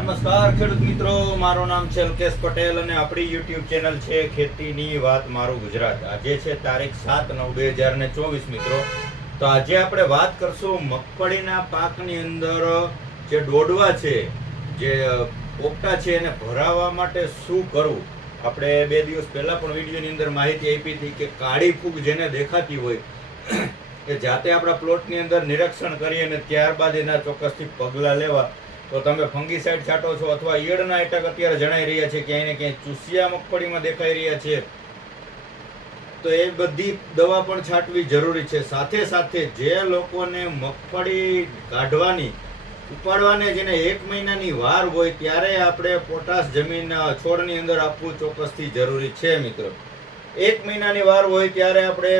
નમસ્કાર ખેડૂત મિત્રો, મારું નામ છે અલ્કેશ પટેલ અને આપણી યુટ્યુબ ચેનલ છે ખેતીની વાત મારું ગુજરાત. આજે છે તારીખ 7/9/2024 મિત્રો. તો આજે આપણે વાત કરશું મગફળીના પાકની અંદર જે ડોડવા છે, જે પોપટા છે, એને ભરાવા માટે શું કરવું. આપણે 2 દિવસ પહેલા પણ વિડીયોની અંદર માહિતી આપી હતી કે કાળી ફૂગ જેને દેખાતી હોય કે જાતે આપણા પ્લોટની અંદર નિરીક્ષણ કરી અને ત્યારબાદ એના ચોક્કસથી પગલાં લેવા. તો તમે ફંગીસાઇડ છાંટો છો અથવા ઈયળના એટક અત્યારે જણાઈ રહ્યા છે, ક્યાંય ને ક્યાંય ચૂસિયા મગફળીમાં દેખાઈ રહ્યા છે, તો એ બધી દવા પણ છાંટવી જરૂરી છે. સાથે સાથે જે લોકોને મગફળી કાઢવાની ઉપાડવાને જેને 1 મહિનાની વાર હોય ત્યારે આપણે પોટાશ જમીન છોડની અંદર આપવું ચોક્કસથી જરૂરી છે મિત્રો. 1 મહિનાની વાર હોય ત્યારે આપણે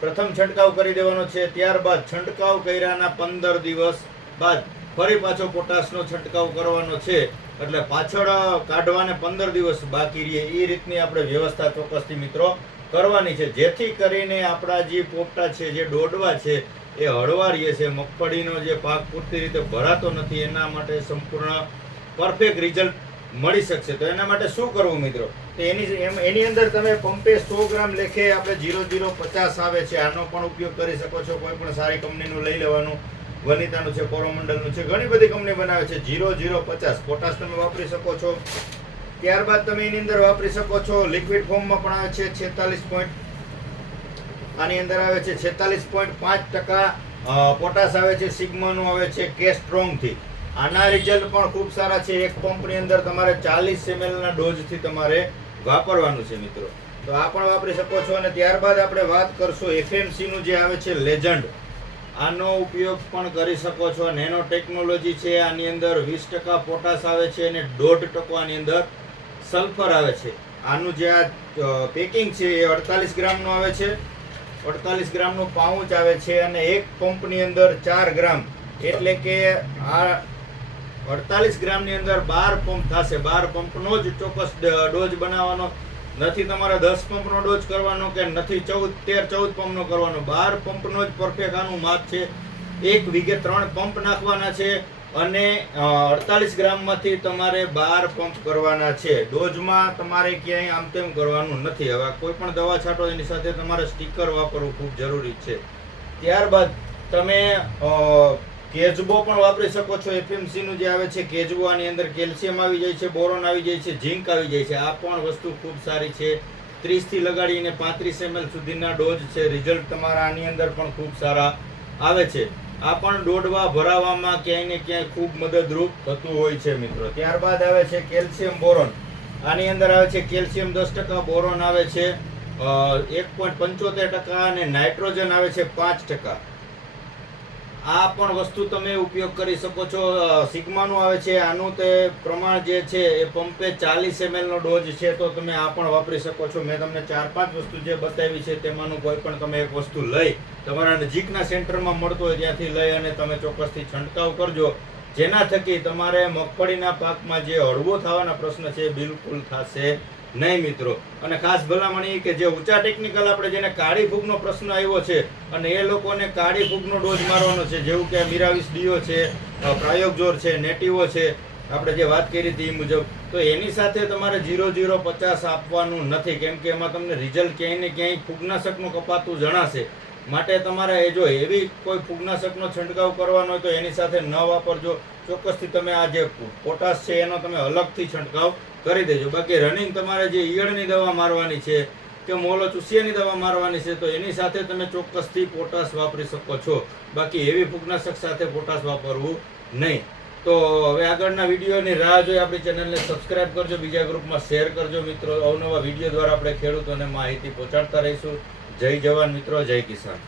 પ્રથમ છંટકાવ કરી દેવાનો છે. ત્યારબાદ છંટકાવ કર્યાના 15 દિવસ બાદ ફરી પાછો પોટાશનો છંટકાવ કરવાનો છે. એટલે પાછળ કાઢવાને 15 દિવસ બાકી રહે એ રીતની આપણે વ્યવસ્થા ચોક્કસથી મિત્રો કરવાની છે, જેથી કરીને આપણા જે પોપટા છે, જે ડોડવા છે, એ હળવા રહે છે. મગફળીનો જે પાક પૂરતી રીતે ભરાતો નથી, એના માટે સંપૂર્ણ પરફેક્ટ રિઝલ્ટ મળી શકશે. તો એના માટે શું કરવું મિત્રો, તો એની અંદર તમે પંપે 100 ગ્રામ લેખે આપણે 0050 આવે છે, આનો પણ ઉપયોગ કરી શકો છો. કોઈ પણ સારી કંપનીનું લઈ લેવાનું. વનિતાનું છે, કોરોમંડલનું છે, ઘણી બધી કંપની બનાવે છે. 0050 પોટાશ તમે વાપરી શકો છો. ત્યારબાદ તમે એની અંદર વાપરી શકો છો લિક્વિડ ફોર્મમાં પણ આવે છે 46. આની અંદર આવે છે 46.5% પોટાશ આવે છે. સિગ્માનું આવે છે કે સ્ટ્રોંગથી. આના રિઝલ્ટ પણ ખૂબ સારા છે. એક પંપની અંદર તમારે 40 ml ના ડોઝથી તમારે વાપરવાનું છે મિત્રો. તો આ પણ વાપરી શકો છો. અને ત્યારબાદ આપણે વાત કરશું FMC નું જે આવે છે લેજન્ડ. આનો ઉપયોગ પણ કરી શકો છો. નેનો ટેકનોલોજી છે, આની અંદર 20% પોટાશ આવે છે અને 1.5% આની અંદર સલ્ફર આવે છે. આનું જે આ પેકિંગ છે એ 48 ગ્રામનું આવે છે. 48 ગ્રામનું પાઉચ આવે છે અને એક પંપની અંદર 4 ગ્રામ, એટલે કે આ 48 ગ્રામની અંદર 12 પંપ થશે. 12 પંપનો જ ચોક્કસ ડોઝ બનાવવાનો નથી. તમારે 10 પંપનો ડોઝ કરવાનો કે નથી 14 પંપનો કરવાનો. 12 પંપનો જ પરફેક્ટ આનું માપ છે. 1 વીઘે 3 પંપ નાખવાના છે અને 48 ગ્રામમાંથી તમારે 12 પંપ કરવાના છે. ડોઝમાં તમારે ક્યાંય આમ તેમ કરવાનું નથી. હવે કોઈ પણ દવા છાંટો એની સાથે તમારે સ્ટીકર વાપરવું ખૂબ જરૂરી છે. ત્યારબાદ તમે કેજબો પણ વાપરી શકો છો. FMC નું જે આવે છે કેજબો, આની અંદર કેલ્શિયમ આવી જાય છે, બોરોન આવી જાય છે, ઝીંક આવી જાય છે. આ પણ વસ્તુ ખૂબ સારી છે. 30 થી લગાડીને 35 ml સુધીના ડોઝ છે. રિઝલ્ટ તમારા આની અંદર પણ ખૂબ સારા આવે છે. આ પણ ડોડવા ભરાવામાં ક્યાંય ને ક્યાંય ખૂબ મદદરૂપ થતું હોય છે મિત્રો. ત્યારબાદ આવે છે કેલ્શિયમ બોરોન. આની અંદર આવે છે કેલ્શિયમ 10%, બોરોન આવે છે 1.75% અને નાઇટ્રોજન આવે છે 5%. આ પણ વસ્તુ તમે ઉપયોગ કરી શકો છો. સિગ્માનું આવે છે, આનું તે પ્રમાણ જે છે એ પંપે 40 ml નો ડોઝ છે, તો તમે આ પણ વાપરી શકો છો. મેં તમને 4-5 વસ્તુ જે બતાવી છે તેમાંનું કોઈ પણ તમે એક વસ્તુ લઈ તમારા નજીકના સેન્ટરમાં મળતો હોય ત્યાંથી લઈ અને તમે ચોક્કસથી છંટકાવ કરજો, જેના થકી તમારે મગફળીના પાકમાં જે હળવો થવાના પ્રશ્ન છે એ બિલકુલ થશે નહીં મિત્રો. અને ખાસ ભલામણ કે જે ઊંચા ટેકનિકલ આપણે જેને કાળી ફૂગનો પ્રશ્ન આવ્યો છે અને એ લોકોને કાળી ફૂગનો ડોઝ મારવાનો છે, જેવું કે મિરાવિસ ડીઓ છે, પ્રાયોગજોર છે, નેટિવો છે, આપણે જે વાત કરી હતી એ મુજબ, તો એની સાથે તમારે 0050 આપવાનું નથી, કેમ કે એમાં તમને રિઝલ્ટ ક્યાંય ને ક્યાંય ફૂગનાશકનું કપાતું જણાશે. માટે તમારે એ જો એવી કોઈ ફૂગનાશકનો છંટકાવ કરવાનો હોય તો એની સાથે ન વાપરજો. ચોક્કસથી તમે આ જે પોટાશ છે એનો તમે અલગથી છંટકાવ કરી દેજો. બાકી રનિંગ તમારે જે ઈયળની દવા મારવાની છે કે મોલો ચૂસિયાની દવા મારવાની છે, તો એની સાથે તમે ચોક્કસથી પોટાશ વાપરી શકો છો. બાકી એવી ફૂગનાશક સાથે પોટાશ વાપરવું નહીં. તો હવે આગળના વિડીયોની રાહ જોઈ આપણી ચેનલને સબસ્ક્રાઇબ કરજો, બીજા ગ્રુપમાં શેર કરજો મિત્રો. અવનવા વિડીયો દ્વારા આપણે ખેડૂતોને માહિતી પહોંચાડતા રહીશું. જય જવાન મિત્રો, જય કિસાન.